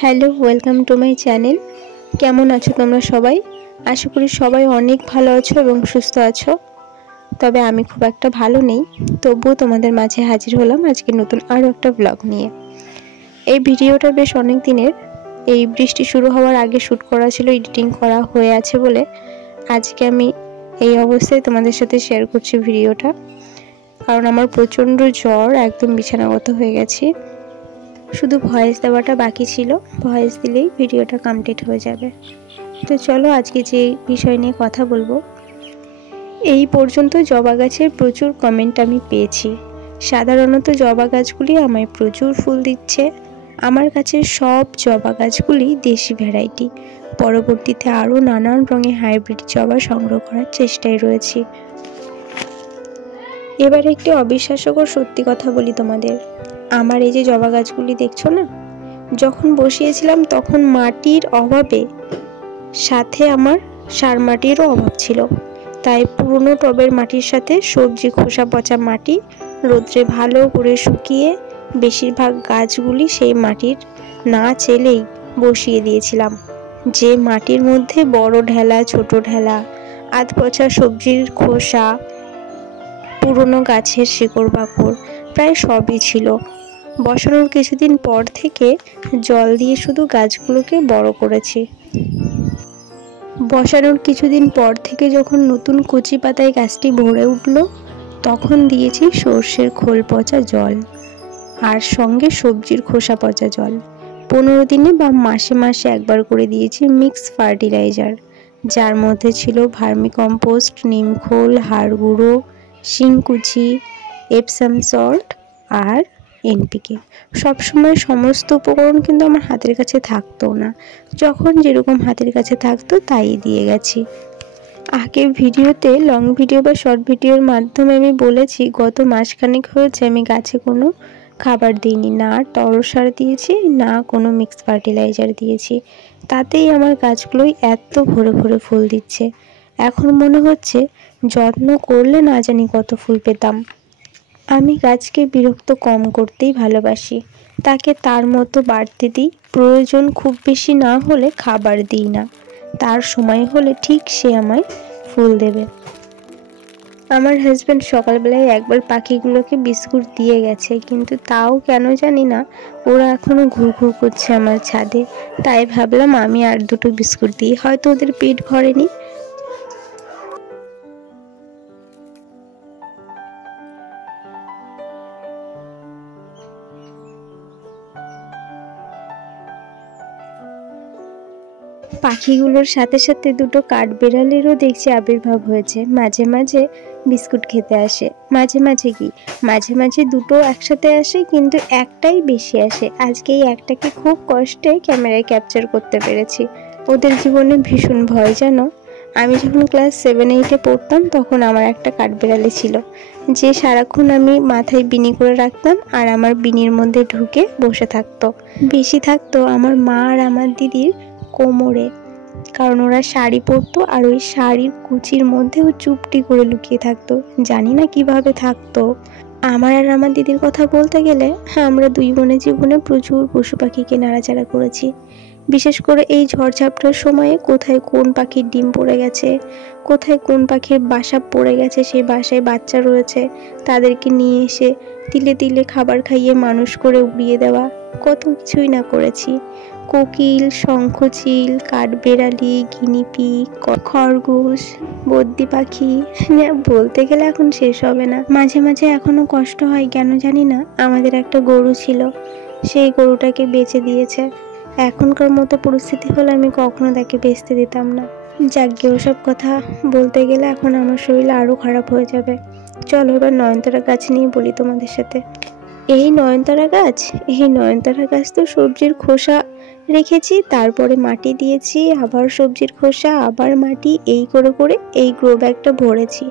Hello, welcome to my channel. কেমন আছো তোমরা সবাই? আশা করি সবাই অনেক ভালো আছো এবং সুস্থ আছো। তবে আমি খুব একটা ভালো নেই, তবুও তোমাদের মাঝে হাজির হলাম আজকে নতুন আরও একটা ব্লগ নিয়ে। এই ভিডিওটা বেশ অনেক দিনের, এই বৃষ্টি শুরু হওয়ার আগে শ্যুট করা ছিল, এডিটিং করা হয়ে আছে বলে আজকে আমি এই অবস্থায় তোমাদের সাথে শেয়ার করছি ভিডিওটা। কারণ আমার প্রচণ্ড জ্বর, একদম বিছানাগত হয়ে গেছি। শুধু ভয়েস দেওয়াটা বাকি ছিল, ভয়েস দিলেই ভিডিওটা কমপ্লিট হয়ে যাবে। তো চলো আজকে যে বিষয় নিয়ে কথা বলবো। এই পর্যন্ত জবা গাছের প্রচুর কমেন্ট আমি পেয়েছি। সাধারণত জবা গাছগুলি আমায় প্রচুর ফুল দিচ্ছে। আমার কাছে সব জবা গাছগুলি দেশি ভ্যারাইটি। পরবর্তীতে আরও নানান রঙের হাইব্রিড জবা সংগ্রহ করার চেষ্টায় রয়েছি। এবার একটি অবিশ্বাস্যকর সত্যি কথা বলি তোমাদের। আমার এই যে জবা গাছগুলি দেখছো না, যখন বসিয়েছিলাম তখন মাটির অভাবে সাথে আমার সার মাটিরও অভাব ছিল। তাই পুরনো টবের মাটির সাথে সবজি খোসা পচা মাটি রোদ্রে ভালো করে শুকিয়ে বেশিরভাগ গাছগুলি সেই মাটির না চেলেই বসিয়ে দিয়েছিলাম। যে মাটির মধ্যে বড় ঢেলা, ছোট ঢেলা, আধ পচা সবজির খোসা, পুরনো গাছের শিকড় বাকড় প্রায় সবই ছিল। বসানোর কিছুদিন পর থেকে জল দিয়ে শুধু গাছগুলোকে বড় করেছি। বসানোর কিছুদিন পর থেকে যখন নতুন কচি পাতায় গাছটি ভরে উঠল, তখন দিয়েছি সর্ষের খোল পচা জল আর সঙ্গে সবজির খোসা পচা জল। 15 দিনে বা মাসে মাসে একবার করে দিয়েছি মিক্স ফার্টিলাইজার, যার মধ্যে ছিল ভার্মিকম্পোস্ট, নিমখোল, হাড় গুঁড়ো, শিংকুচি, এপসাম সল্ট আর এনপিকে। সবসময় সমস্ত উপকরণ কিন্তু আমার হাতের কাছে থাকতো না, যখন যেরকম হাতের কাছে থাকতো তাই দিয়ে গেছি। আগের ভিডিওতে, লং ভিডিও বা শর্ট ভিডিওর মাধ্যমে আমি বলেছি গত মাসখানেক হয়েছে আমি গাছে কোনো খাবার দিইনি, না তরল সার দিয়েছি, না কোনো মিক্স ফার্টিলাইজার দিয়েছি। তাতেই আমার গাছগুলোই এত ভরে ভরে ফুল দিচ্ছে। এখন মনে হচ্ছে যত্ন করলে না জানি কত ফুল পেতাম। আমি গাছকে বিরক্ত কম করতেই ভালোবাসি, তাকে তার মতো বাড়তে দিই। প্রয়োজন খুব বেশি না হলে খাবার দিই না, তার সময় হলে ঠিক সে আমায় ফুল দেবে। আমার হাজব্যান্ড সকালবেলায় একবার পাখিগুলোকে বিস্কুট দিয়ে গেছে, কিন্তু তাও কেন জানি না ওরা এখনো ঘুরঘুর করছে আমার ছাদে। তাই ভাবলাম আমি আর দুটো বিস্কুট দিই, হয়তো ওদের পেট ভরেনি। পাখিগুলোর সাথে সাথে দুটো কাঠবেড়ালেরও দেখছি আবির্ভাব হয়েছে। মাঝে মাঝে বিস্কুট খেতে আসে, মাঝে মাঝে দুটো একসাথে আসে, কিন্তু একটাই বেশি আসে। আজকে এই একটাকে খুব কষ্টে ক্যামেরায় ক্যাপচার করতে পেরেছি। ওদের জীবনে ভীষণ ভয় জানো। আমি যখন ক্লাস 7-8-এ পড়তাম তখন আমার একটা কাঠবেড়ালি ছিল, যে সারাক্ষণ আমি মাথায় বিনি করে রাখতাম আর আমার বিনির মধ্যে ঢুকে বসে থাকতো। বেশি থাকতো আমার মা আর আমার দিদির কোমরে, কারণ ওরা শাড়ি পরতো আর ওই শাড়ির কুচির মধ্যে ও চুপটি করে লুকিয়ে থাকতো। জানি না কিভাবে থাকতো। আমার আর আমার দিদির কথা বলতে গেলে আমরা দুই বোনের জীবনে প্রচুর পশু পাখিকে নাড়াচাড়া করেছি। বিশেষ করে এই ঝড়ঝাপটার সময়ে কোথায় কোন পাখির ডিম পড়ে গেছে, কোথায় কোন পাখির বাসা পড়ে গেছে, সেই বাসায় বাচ্চা রয়েছে, তাদেরকে নিয়ে এসে তিলে তিলে খাবার খাইয়ে মানুষ করে উড়িয়ে দেওয়া, কত কিছুই না করেছি। কোকিল, শঙ্খচিল, কাঠবেড়ালি, গিনিপিগ, খরগোশ, বদ্যি পাখি, বলতে গেলে এখন শেষ হবে না। মাঝে মাঝে এখনো কষ্ট হয়, কেন জানি না। আমাদের একটা গরু ছিল, সেই গরুটাকে বেচে দিয়েছে। এখনকার মতো পরিস্থিতি হলে আমি কখনো তাকে বেচতে দিতাম না। যাকে ওসব কথা বলতে গেলে এখন আমার শরীর আরও খারাপ হয়ে যাবে। চলো এবার নয়নতারা গাছ নিয়ে বলি তোমাদের সাথে। এই নয়নতারা গাছ তো সবজির খোসা রেখেছি, তারপরে মাটি দিয়েছি, আবার সবজির খোসা, আবার মাটি, এই করে করে এই গ্রো ব্যাগটা ভরেছি।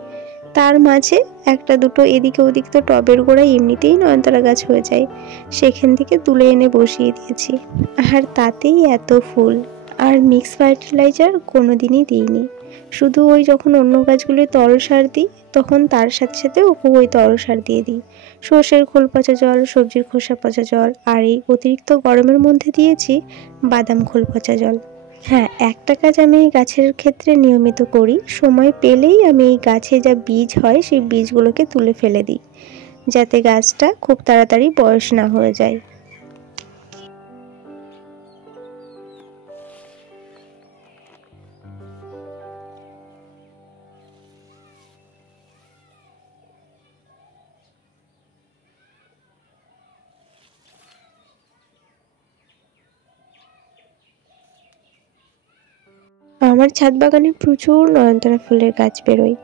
তার মাঝে একটা দুটো এদিকে ওদিক তো টবের গোড়ায় এমনিতেই নয়নতারা গাছ হয়ে যায়, সেখান থেকে তুলে এনে বসিয়ে দিয়েছি। আর তাতেই এত ফুল। আর মিক্স ফার্টিলাইজার কোনোদিনই দিইনি। শুধু ওই যখন অন্য গাছগুলি তরল সার দিই তখন তার সাথে সাথে ওকে ওই তরল সার দিয়ে দিই। সর্ষের খোল পচা জল, সবজির খোসা পচা জল, আর এই অতিরিক্ত গরমের মধ্যে দিয়েছি বাদাম খোল পচা জল। হ্যাঁ, একটা কাজ আমি এই গাছের ক্ষেত্রে নিয়মিত করি, সময় পেলেই আমি এই গাছে যা বীজ হয় সেই বীজগুলোকে তুলে ফেলে দিই, যাতে গাছটা খুব তাড়াতাড়ি বয়স না হয়ে যায়। আমার ছাদ বাগানে প্রচুর নয়নতারা ফুলের গাছ বেরোয়।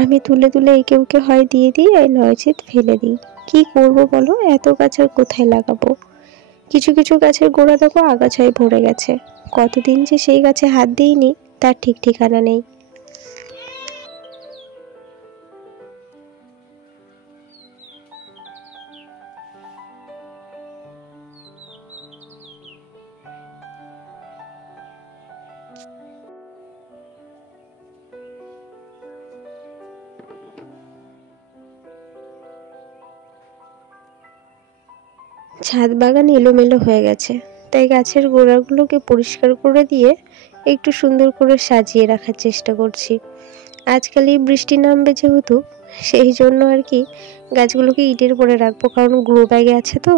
আমি তুলে তুলে একে ওকে হয় দিয়ে দিই আর নয়চেত ফেলে দিই। কি করব বলো, এত গাছ আর কোথায় লাগাবো? কিছু কিছু গাছের গোড়া দেখো আগাছায় ভরে গেছে, কতদিন যে সেই গাছে হাত দিইনি তার ঠিক ঠিকানা নেই। ছাদ বাগান এলোমেলো হয়ে গেছে, তাই গাছের গোড়াগুলোকে পরিষ্কার করে দিয়ে একটু সুন্দর করে সাজিয়ে রাখার চেষ্টা করছি। আজকাল এই বৃষ্টি নামবে যেহেতু, সেই জন্য আর কি গাছগুলোকে ইটের উপরে রাখবো, কারণ গ্রো ব্যাগে আছে তো,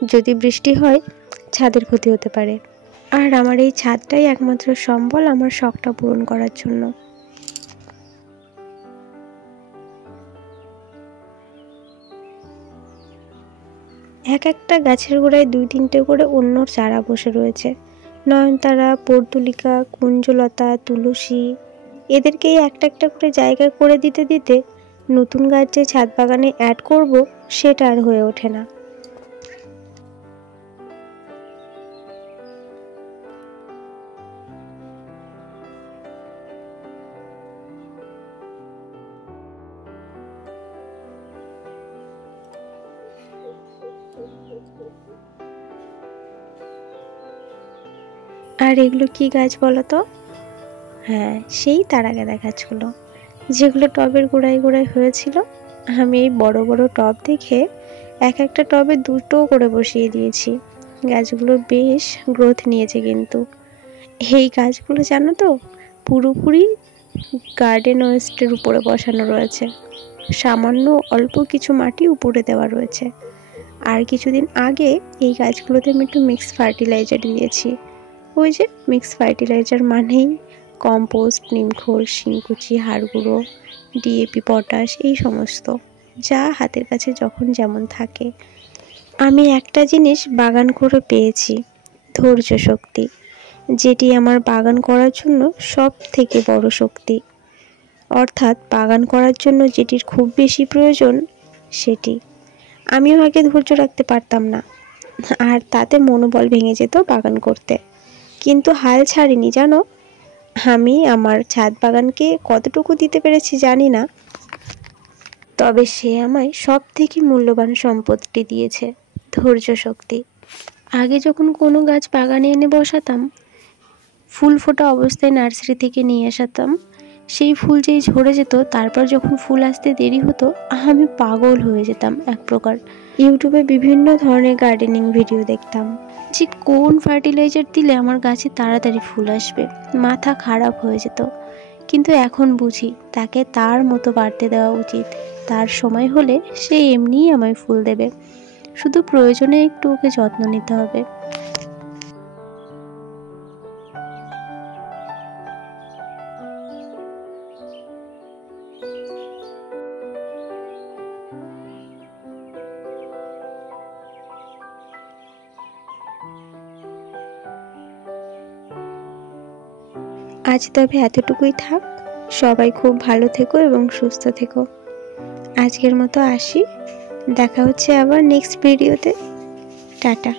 যদি বৃষ্টি হয় ছাদের ক্ষতি হতে পারে। আর আমার এই ছাদটাই একমাত্র সম্বল আমার শখটা পূরণ করার জন্য। এক একটা গাছের গোড়ায় 2-3টে করে অন্য চারা বসে রয়েছে। নয়নতারা, পর্তুলিকা, কুঞ্জলতা, তুলসী, এদেরকেই একটা একটা করে জায়গা করে দিতে দিতে নতুন গাছ যে ছাদ বাগানে অ্যাড করব সেটা আর হয়ে ওঠে না। আর এগুলো কি গাছ বলো তো? হ্যাঁ, সেই তারাগাঁদা গাছগুলো, যেগুলো টবের গোড়ায় গোড়ায় হয়েছিল। আমি এই বড় বড় টব দেখে এক একটা টবে 2টো করে বসিয়ে দিয়েছি। গাছগুলো বেশ গ্রোথ নিয়েছে, কিন্তু এই গাছগুলো জানো তো পুরোপুরি গার্ডেন ওয়েস্টের উপরে বসানো রয়েছে, সামান্য অল্প কিছু মাটি উপরে দেওয়া রয়েছে। আর কিছুদিন আগে এই গাছগুলোতে আমি একটু মিক্স ফার্টিলাইজার দিয়েছি। ওই যে মিক্স ফার্টিলাইজার মানেই কম্পোস্ট, নিমখোল, শিংকুচি, হাড় গুঁড়ো, ডিএপি, পটাশ, এই সমস্ত, যা হাতের কাছে যখন যেমন থাকে। আমি একটা জিনিস বাগান করে পেয়েছি, ধৈর্য শক্তি, যেটি আমার বাগান করার জন্য সব থেকে বড় শক্তি। অর্থাৎ বাগান করার জন্য যেটির খুব বেশি প্রয়োজন সেটি। আমিও আগে ধৈর্য রাখতে পারতাম না, আর তাতে মনোবল ভেঙে যেত বাগান করতে, কিন্তু হাল ছাড়িনি জানো। আমি আমার ছাদ বাগানকে কতটুকু দিতে পেরেছি জানি না, তবে সে আমায় সব থেকে মূল্যবান সম্পদটি দিয়েছে, ধৈর্য শক্তি। আগে যখন কোনো গাছ বাগানে এনে বসাতাম, ফুল ফোটা অবস্থায় নার্সারি থেকে নিয়ে আসাতাম, সেই ফুল যেই ঝরে যেত, তারপর যখন ফুল আসতে দেরি হতো আমি পাগল হয়ে যেতাম এক প্রকার। ইউটিউবে বিভিন্ন ধরনের গার্ডেনিং ভিডিও দেখতাম, যে কোন ফার্টিলাইজার দিলে আমার গাছে তাড়াতাড়ি ফুল আসবে, মাথা খারাপ হয়ে যেত। কিন্তু এখন বুঝি তাকে তার মতো বাড়তে দেওয়া উচিত, তার সময় হলে সে এমনিই আমায় ফুল দেবে, শুধু প্রয়োজনে একটু ওকে যত্ন নিতে হবে। আজ তবে এতটুকুই থাক, সবাই খুব ভালো থেকো এবং সুস্থ থেকো। আজকের মতো আসি, দেখা হচ্ছে আবার নেক্সট ভিডিওতে। টাটা।